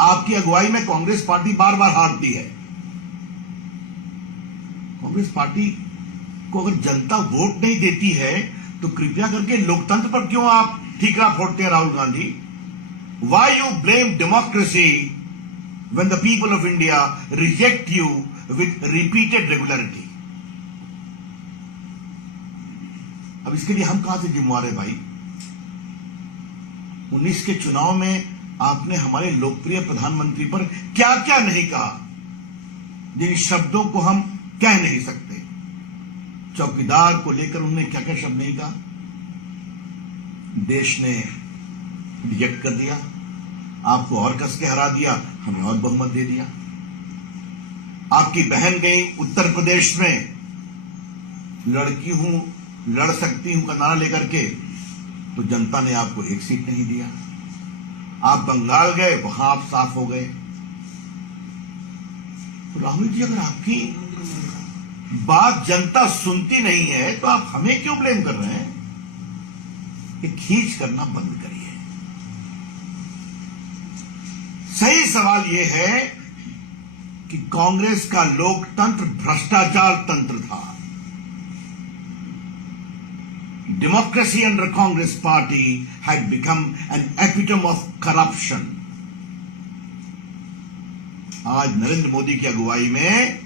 आपकी अगुवाई में कांग्रेस पार्टी बार बार हारती है। कांग्रेस पार्टी को अगर जनता वोट नहीं देती है तो कृपया करके लोकतंत्र पर क्यों आप ठीकरा फोड़ते हैं Rahul Gandhi? Why you blame democracy when the people of India reject you with repeated regularity? अब इसके लिए हम कहां से जिम्मेवार है भाई? 19 के चुनाव में आपने हमारे लोकप्रिय प्रधानमंत्री पर क्या क्या नहीं कहा, जिन शब्दों को हम कह नहीं सकते। चौकीदार को लेकर उन्होंने क्या क्या शब्द नहीं कहा। देश ने रिजेक्ट कर दिया, आपको और कस के हरा दिया, हमें और बहुमत दे दिया। आपकी बहन गई उत्तर प्रदेश में, लड़की हूं लड़ सकती हूं का नारा लेकर के, तो जनता ने आपको एक सीट नहीं दिया। आप बंगाल गए, वहां आप साफ हो गए। तो राहुल जी, अगर आपकी बात जनता सुनती नहीं है तो आप हमें क्यों ब्लेम कर रहे हैं? ये खींच करना बंद करिए। सही सवाल यह है कि कांग्रेस का लोकतंत्र भ्रष्टाचार तंत्र था। Democracy under Congress party had become an epitome of corruption. आज नरेंद्र मोदी की अगुवाई में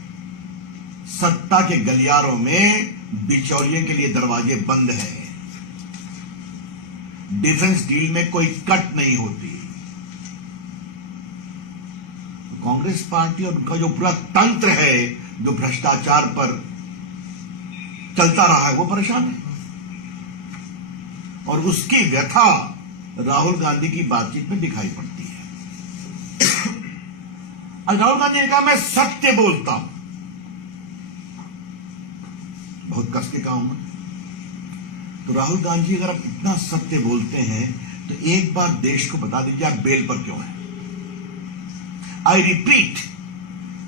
सत्ता के गलियारों में बिचौलियों के लिए दरवाजे बंद हैं। डिफेंस डील में कोई कट नहीं होती। तो कांग्रेस पार्टी और उनका जो पूरा तंत्र है, जो भ्रष्टाचार पर चलता रहा है, वो परेशान है। और उसकी व्यथा राहुल गांधी की बातचीत में दिखाई पड़ती है। और राहुल गांधी ने कहा, मैं सत्य बोलता हूं। बहुत कस के कहा हूं। तो राहुल गांधी, अगर आप इतना सत्य बोलते हैं तो एक बार देश को बता दीजिए आप बेल पर क्यों हैं? I repeat,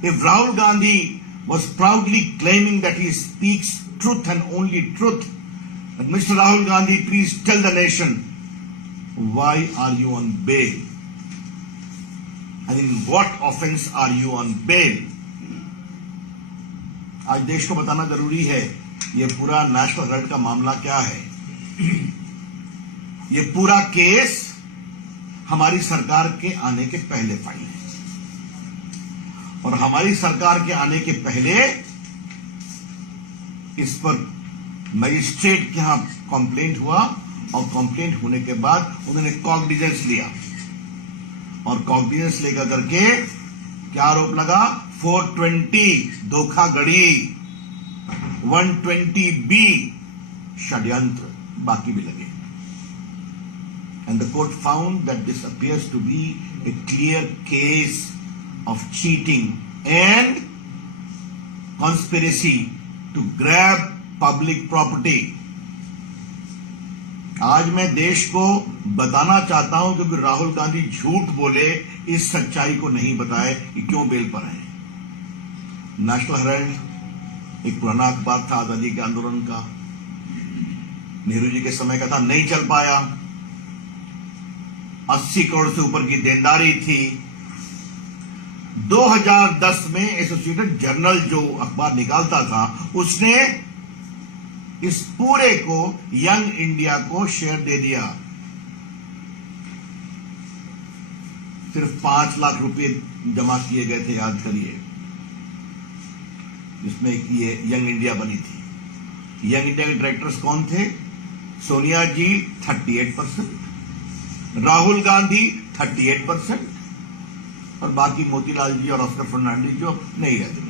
if Rahul Gandhi was proudly claiming that he speaks truth and only truth, but Mr. Rahul Gandhi, please tell the nation, why are you on bail? And in what offense are you on bail? आज देश को बताना जरूरी है, ये पूरा national Herald का मामला क्या है। ये पूरा केस हमारी सरकार के आने के पहले फाइल है, और हमारी सरकार के आने के पहले इस पर मजिस्ट्रेट के यहां कंप्लेंट हुआ, और कंप्लेंट होने के बाद उन्होंने कॉग्निजेंस लिया, और कॉग्निजेंस लेकर करके क्या आरोप लगा? 420 धोखाधड़ी, 120B षड्यंत्र, बाकी भी लगे। And the court found that this appears to be a clear case of cheating and conspiracy to grab public property. आज मैं देश को बताना चाहता हूं, क्योंकि राहुल गांधी झूठ बोले, इस सच्चाई को नहीं बताए कि क्यों बेल पर है। नेशनल हेराल्ड एक पुराना अखबार था आजादी के आंदोलन का, नेहरू जी के समय का था, नहीं चल पाया। 80 करोड़ से ऊपर की देनदारी थी। 2010 में एसोसिएटेड जर्नल जो अखबार निकालता था, उसने इस पूरे को यंग इंडिया को शेयर दे दिया। सिर्फ 5 लाख रुपए जमा किए गए थे, याद करिए, जिसमें ये यंग इंडिया बनी थी। यंग इंडिया के डायरेक्टर्स कौन थे? सोनिया जी 38%, राहुल गांधी 38%, और बाकी मोतीलाल जी और ऑस्कर फर्नांडिस जो नहीं रहते।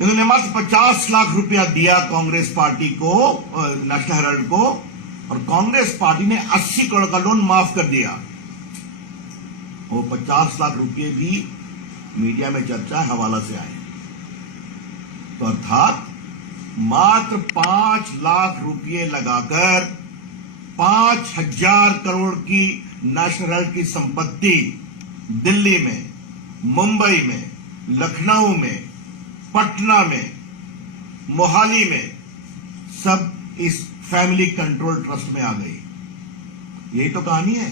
इन्होंने मात्र 50 लाख रुपया दिया कांग्रेस पार्टी को, नेशनल हेराल्ड को, और कांग्रेस पार्टी ने 80 करोड़ का लोन माफ कर दिया। वो 50 लाख रुपये भी मीडिया में चर्चा हवाला से आए। तो अर्थात मात्र 5 लाख रुपये लगाकर 5000 करोड़ की नेशनल हेराल्ड की संपत्ति दिल्ली में, मुंबई में, लखनऊ में, पटना में, मोहाली में सब इस फैमिली कंट्रोल ट्रस्ट में आ गई। यही तो कहानी है।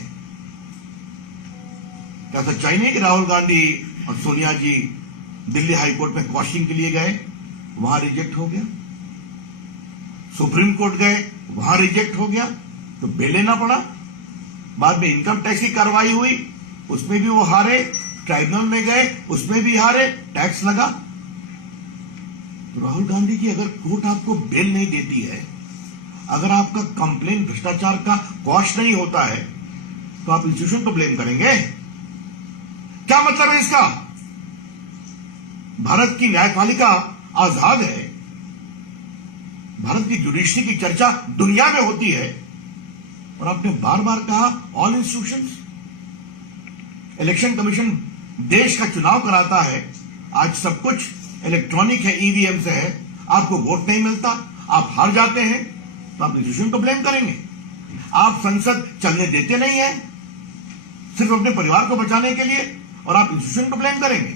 क्या सच्चाई नहीं कि राहुल गांधी और सोनिया जी दिल्ली हाईकोर्ट में क्वेश्चनिंग के लिए गए, वहां रिजेक्ट हो गया। सुप्रीम कोर्ट गए, वहां रिजेक्ट हो गया, तो बेल लेना पड़ा। बाद में इनकम टैक्स की कार्रवाई हुई, उसमें भी वो हारे। ट्राइब्यूनल में गए, उसमें भी हारे, टैक्स लगा। तो राहुल गांधी जी, अगर कोर्ट आपको बेल नहीं देती है, अगर आपका कंप्लेन भ्रष्टाचार का क्वाश नहीं होता है, तो आप इंस्टीट्यूशन को ब्लेम करेंगे? क्या मतलब है इसका? भारत की न्यायपालिका आजाद है, भारत की जुडिशरी की चर्चा दुनिया में होती है, और आपने बार बार कहा ऑल इंस्टीट्यूशंस। इलेक्शन कमीशन देश का चुनाव कराता है, आज सब कुछ इलेक्ट्रॉनिक है, ईवीएम से है, आपको वोट नहीं मिलता, आप हार जाते हैं, तो आप इंस्टीट्यूशन को ब्लेम करेंगे। आप संसद चलने देते नहीं है सिर्फ अपने परिवार को बचाने के लिए, और आप इंस्टीट्यूशन को ब्लेम करेंगे।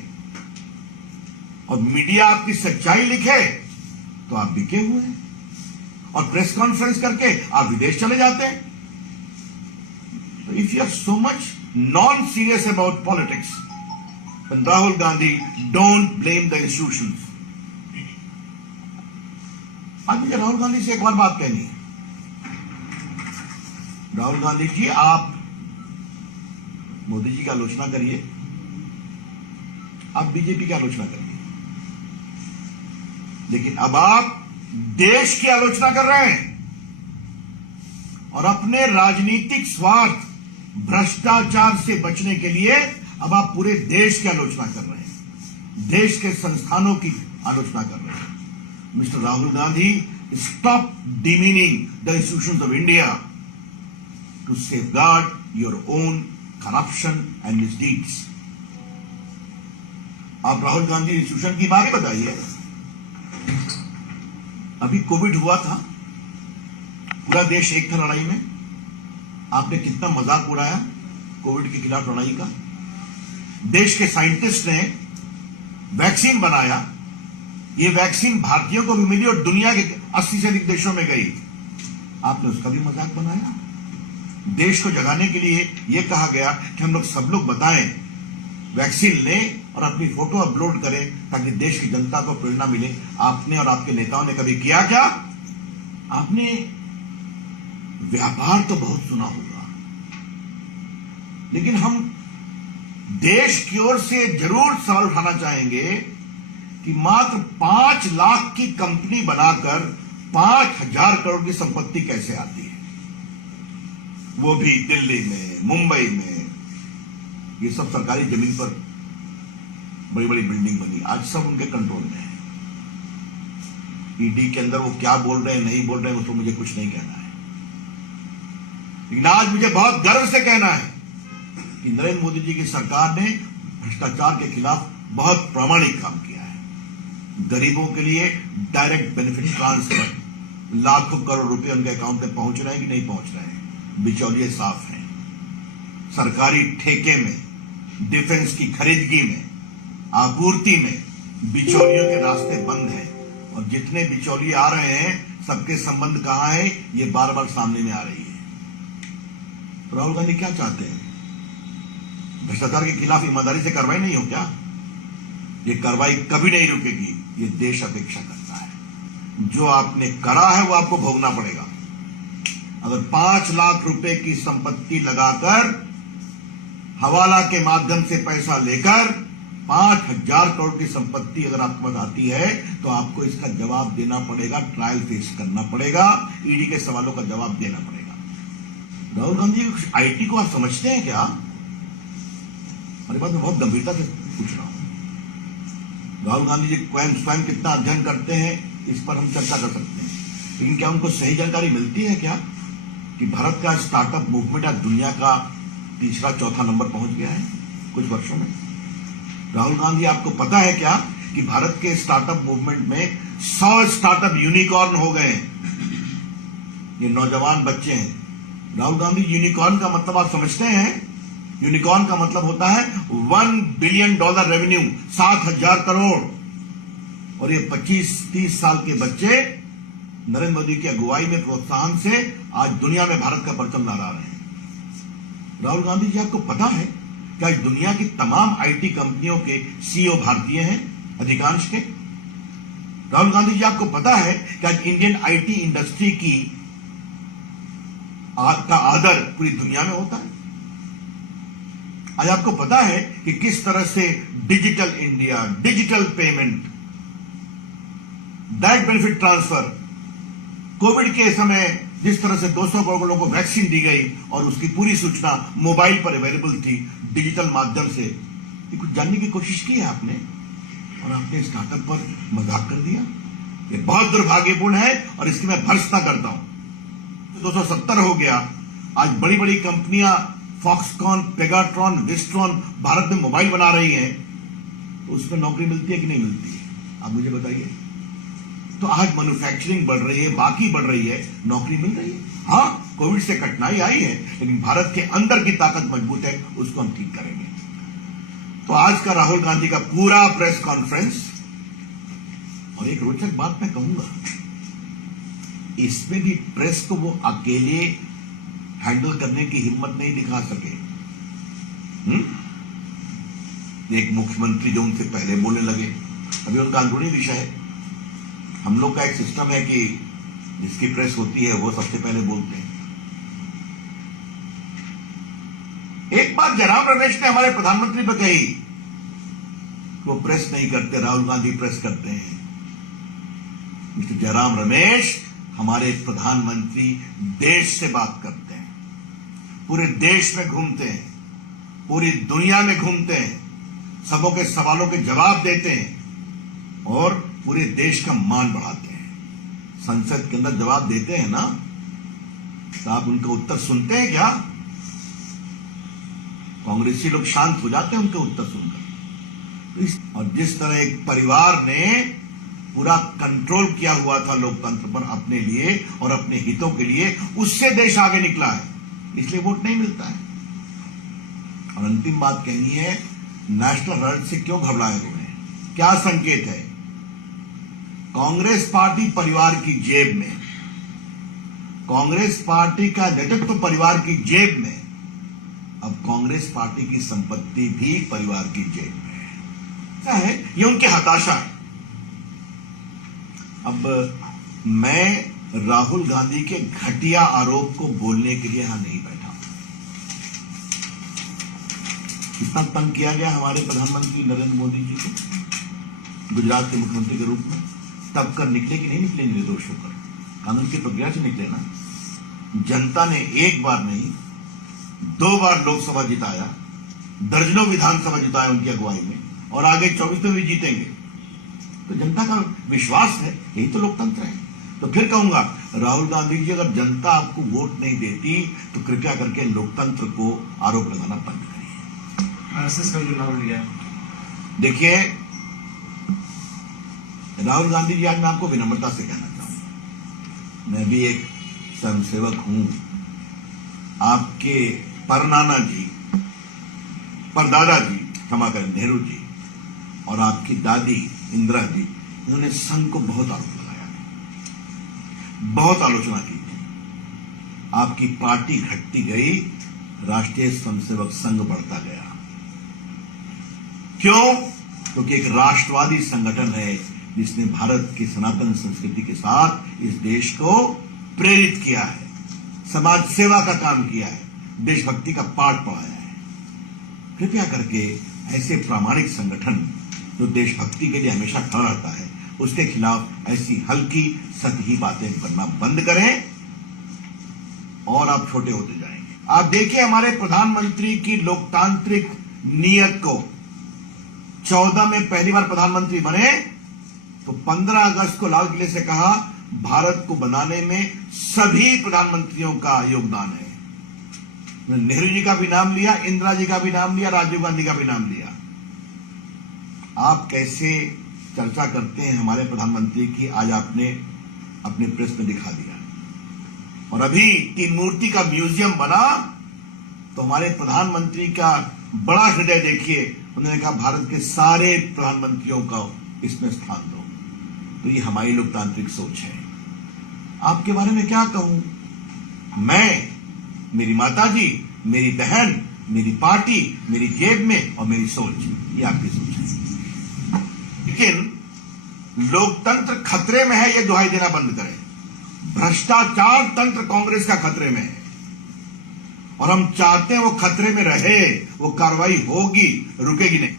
और मीडिया आपकी सच्चाई लिखे तो आप बिके हुए हैं, और प्रेस कॉन्फ्रेंस करके आप विदेश चले जाते हैं। तो if you are so much non serious about politics, then Rahul Gandhi, don't blame the institutions. आज मुझे राहुल गांधी से एक और बात कहनी है। राहुल गांधी जी, आप मोदी जी की आलोचना करिए, आप बीजेपी की आलोचना करिए, लेकिन अब आप देश की आलोचना कर रहे हैं, और अपने राजनीतिक स्वार्थ, भ्रष्टाचार से बचने के लिए अब आप पूरे देश की आलोचना कर रहे हैं, देश के संस्थानों की आलोचना कर रहे हैं। Mister Rahul Gandhi, stop demeaning the institutions of India to safeguard your own corruption and misdeeds. आप राहुल गांधी इंस्टीट्यूशन की बात बताइए। अभी कोविड हुआ था, पूरा देश एक था लड़ाई में, आपने कितना मजाक उड़ाया कोविड के खिलाफ लड़ाई का। देश के साइंटिस्ट ने वैक्सीन बनाया, ये वैक्सीन भारतीयों को भी मिली और दुनिया के 80 से अधिक देशों में गई, आपने उसका भी मजाक बनाया। देश को जगाने के लिए यह कहा गया कि हम लोग सब लोग बताएं, वैक्सीन लें और अपनी फोटो अपलोड करें ताकि देश की जनता को प्रेरणा मिले। आपने और आपके नेताओं ने कभी किया क्या? आपने व्यापार तो बहुत सुना होगा, लेकिन हम देश की ओर से जरूर सवाल उठाना चाहेंगे कि मात्र 5 लाख की कंपनी बनाकर 5,000 करोड़ की संपत्ति कैसे आती है, वो भी दिल्ली में, मुंबई में। ये सब सरकारी जमीन पर बड़ी बड़ी बिल्डिंग बनी, आज सब उनके कंट्रोल में है। ईडी के अंदर वो क्या बोल रहे हैं, नहीं बोल रहे हैं, उसको मुझे कुछ नहीं कहना है, लेकिन आज मुझे बहुत गर्व से कहना है कि नरेंद्र मोदी जी की सरकार ने भ्रष्टाचार के खिलाफ बहुत प्रामाणिक काम किया है। गरीबों के लिए डायरेक्ट बेनिफिट ट्रांसफर, लाखों करोड़ रुपए उनके अकाउंट में पहुंच रहे हैं कि नहीं पहुंच रहे हैं, बिचौलिए साफ हैं। सरकारी ठेके में, डिफेंस की खरीदगी में, आपूर्ति में बिचौलियों के रास्ते बंद हैं, और जितने बिचौलिए आ रहे हैं सबके संबंध कहां है, ये बार बार सामने में आ रही है। राहुल गांधी क्या चाहते हैं? भ्रष्टाचार के खिलाफ ईमानदारी से कार्रवाई नहीं हो क्या? ये कार्रवाई कभी नहीं रुकेगी, ये देश अपेक्षा करता है। जो आपने करा है वो आपको भोगना पड़ेगा। अगर 5 लाख रुपए की संपत्ति लगाकर, हवाला के माध्यम से पैसा लेकर 5,000 करोड़ की संपत्ति अगर आपके पास आती है, तो आपको इसका जवाब देना पड़ेगा, ट्रायल फेस करना पड़ेगा, ईडी के सवालों का जवाब देना पड़ेगा। राहुल गांधी, आईटी को आप समझते हैं क्या? हमारी बात मैं बहुत गंभीरता से पूछ रहा हूं। राहुल गांधी जी स्वयं कितना अध्ययन करते हैं, इस पर हम चर्चा कर सकते हैं, लेकिन क्या उनको सही जानकारी मिलती है क्या कि भारत का स्टार्टअप मूवमेंट आज दुनिया का 3रा-4था नंबर पहुंच गया है कुछ वर्षों में? राहुल गांधी, आपको पता है क्या कि भारत के स्टार्टअप मूवमेंट में 100 स्टार्टअप यूनिकॉर्न हो गए? ये नौजवान बच्चे हैं। राहुल गांधी, यूनिकॉर्न का मतलब आप समझते हैं? यूनिकॉर्न का मतलब होता है $1 बिलियन रेवेन्यू, 7,000 करोड़। और ये 25-30 साल के बच्चे नरेंद्र मोदी की अगुवाई में, प्रोत्साहन से आज दुनिया में भारत का परचम लहरा रहे हैं। राहुल गांधी जी, आपको पता है कि आज दुनिया की तमाम आईटी कंपनियों के सीईओ भारतीय हैं, अधिकांश के। राहुल गांधी जी, आपको पता है कि आज इंडियन आईटी इंडस्ट्री का आदर पूरी दुनिया में होता है। आज आपको पता है कि किस तरह से digital India, digital payment, direct benefit transfer, Covid के समय जिस तरह से 200 करोड़ लोगों को वैक्सीन दी गई और उसकी पूरी सूचना मोबाइल पर अवेलेबल थी डिजिटल माध्यम से, ये कुछ जानने की कोशिश की है आपने, और आपने स्टार्टअप पर मजाक कर दिया। ये बहुत दुर्भाग्यपूर्ण है और इसकी मैं भर्त्सना करता हूं। 270 हो गया। आज बड़ी बड़ी कंपनियां फॉक्सकॉन, पेगाट्रॉन, विस्ट्रॉन भारत में मोबाइल बना रही हैं, तो उसमें नौकरी मिलती है कि नहीं मिलती है? आप मुझे बताइए। तो आज मैन्युफैक्चरिंग बढ़ रही है, बाकी बढ़ रही है, नौकरी मिल रही है। हाँ, कोविड से कठिनाई आई है, लेकिन भारत के अंदर की ताकत मजबूत है, उसको हम ठीक करेंगे। तो आज का राहुल गांधी का पूरा प्रेस कॉन्फ्रेंस, और एक रोचक बात मैं कहूंगा, इसमें भी प्रेस को वो अकेले हैंडल करने की हिम्मत नहीं दिखा सके। एक मुख्यमंत्री जो उनसे पहले बोलने लगे, अभी उनका अंदरूनी विषय है। हम लोग का एक सिस्टम है कि जिसकी प्रेस होती है वो सबसे पहले बोलते हैं। एक बात जयराम रमेश ने हमारे प्रधानमंत्री पर कही, वो प्रेस नहीं करते, राहुल गांधी प्रेस करते हैं। मिस्टर जयराम रमेश, हमारे प्रधानमंत्री देश से बात करते हैं, पूरे देश में घूमते हैं, पूरी दुनिया में घूमते हैं, सबों के सवालों के जवाब देते हैं और पूरे देश का मान बढ़ाते हैं। संसद के अंदर जवाब देते हैं ना, तो आप उनका उत्तर सुनते हैं क्या? कांग्रेसी लोग शांत हो जाते हैं उनके उत्तर सुनकर। और जिस तरह एक परिवार ने पूरा कंट्रोल किया हुआ था लोकतंत्र पर अपने लिए और अपने हितों के लिए, उससे देश आगे निकला है, इसलिए वोट नहीं मिलता है। और अंतिम बात कहनी है, नेशनल हेराल्ड से क्यों घबराए हुए हैं? क्या संकेत है? कांग्रेस पार्टी परिवार की जेब में, कांग्रेस पार्टी का नेतृत्व परिवार की जेब में, अब कांग्रेस पार्टी की संपत्ति भी परिवार की जेब में है। क्या है ये? उनकी हताशा है। अब मैं राहुल गांधी के घटिया आरोप को बोलने के लिए यहां नहीं बैठा। कितना तंग किया गया हमारे प्रधानमंत्री नरेंद्र मोदी जी को गुजरात के मुख्यमंत्री के रूप में, तब कर निकले कि नहीं निकले निर्दोष होकर? कानून की प्रक्रिया से निकले ना। जनता ने एक बार नहीं 2 बार लोकसभा जिताया, दर्जनों विधानसभा जिताया उनकी अगुवाई में, और आगे 24 में भी जीतेंगे। तो जनता का विश्वास है, यही तो लोकतंत्र है। तो फिर कहूंगा, राहुल गांधी जी, अगर जनता आपको वोट नहीं देती तो कृपया करके लोकतंत्र को आरोप लगाना बंद करिए। आरएसएस का चुनाव लिया। देखिए राहुल गांधी जी, आज मैं आपको विनम्रता से कहना चाहूंगा, मैं भी एक स्वयंसेवक हूं। आपके परनाना जी, परदादा जी, क्षमा करें, नेहरू जी, और आपकी दादी इंदिरा जी, इन्होंने संघ को बहुत आरोप लगाया, बहुत आलोचना की। आपकी पार्टी घटती गई, राष्ट्रीय स्वयंसेवक संघ बढ़ता गया। क्यों? क्योंकि एक राष्ट्रवादी संगठन है जिसने भारत की सनातन संस्कृति के साथ इस देश को प्रेरित किया है, समाज सेवा का काम किया है, देशभक्ति का पाठ पढ़ाया है। कृपया करके ऐसे प्रामाणिक संगठन जो देशभक्ति के लिए हमेशा खड़ा रहता है, उसके खिलाफ ऐसी हल्की सतही बातें करना बंद करें और आप छोटे होते जाएंगे। आप देखिए हमारे प्रधानमंत्री की लोकतांत्रिक नीयत को। 14 में पहली बार प्रधानमंत्री बने तो 15 अगस्त को लाल किले से कहा, भारत को बनाने में सभी प्रधानमंत्रियों का योगदान है। नेहरू जी का भी नाम लिया, इंदिरा जी का भी नाम लिया, राजीव गांधी का भी नाम लिया। आप कैसे चर्चा करते हैं हमारे प्रधानमंत्री की, आज आपने अपने प्रेस में दिखा दिया। और अभी 3 मूर्ति का म्यूजियम बना तो हमारे प्रधानमंत्री का बड़ा हृदय देखिए, उन्होंने कहा भारत के सारे प्रधानमंत्रियों का इसमें स्थान दो। तो ये हमारी लोकतांत्रिक सोच है। आपके बारे में क्या कहूं? मैं, मेरी माताजी, मेरी बहन, मेरी पार्टी, मेरी जेब में और मेरी सोच, ये आपकी सोच है। लेकिन लोकतंत्र खतरे में है, ये दुहाई देना बंद करें। भ्रष्टाचार तंत्र कांग्रेस का खतरे में है और हम चाहते हैं वो खतरे में रहे, वो कार्रवाई होगी, रुकेगी नहीं।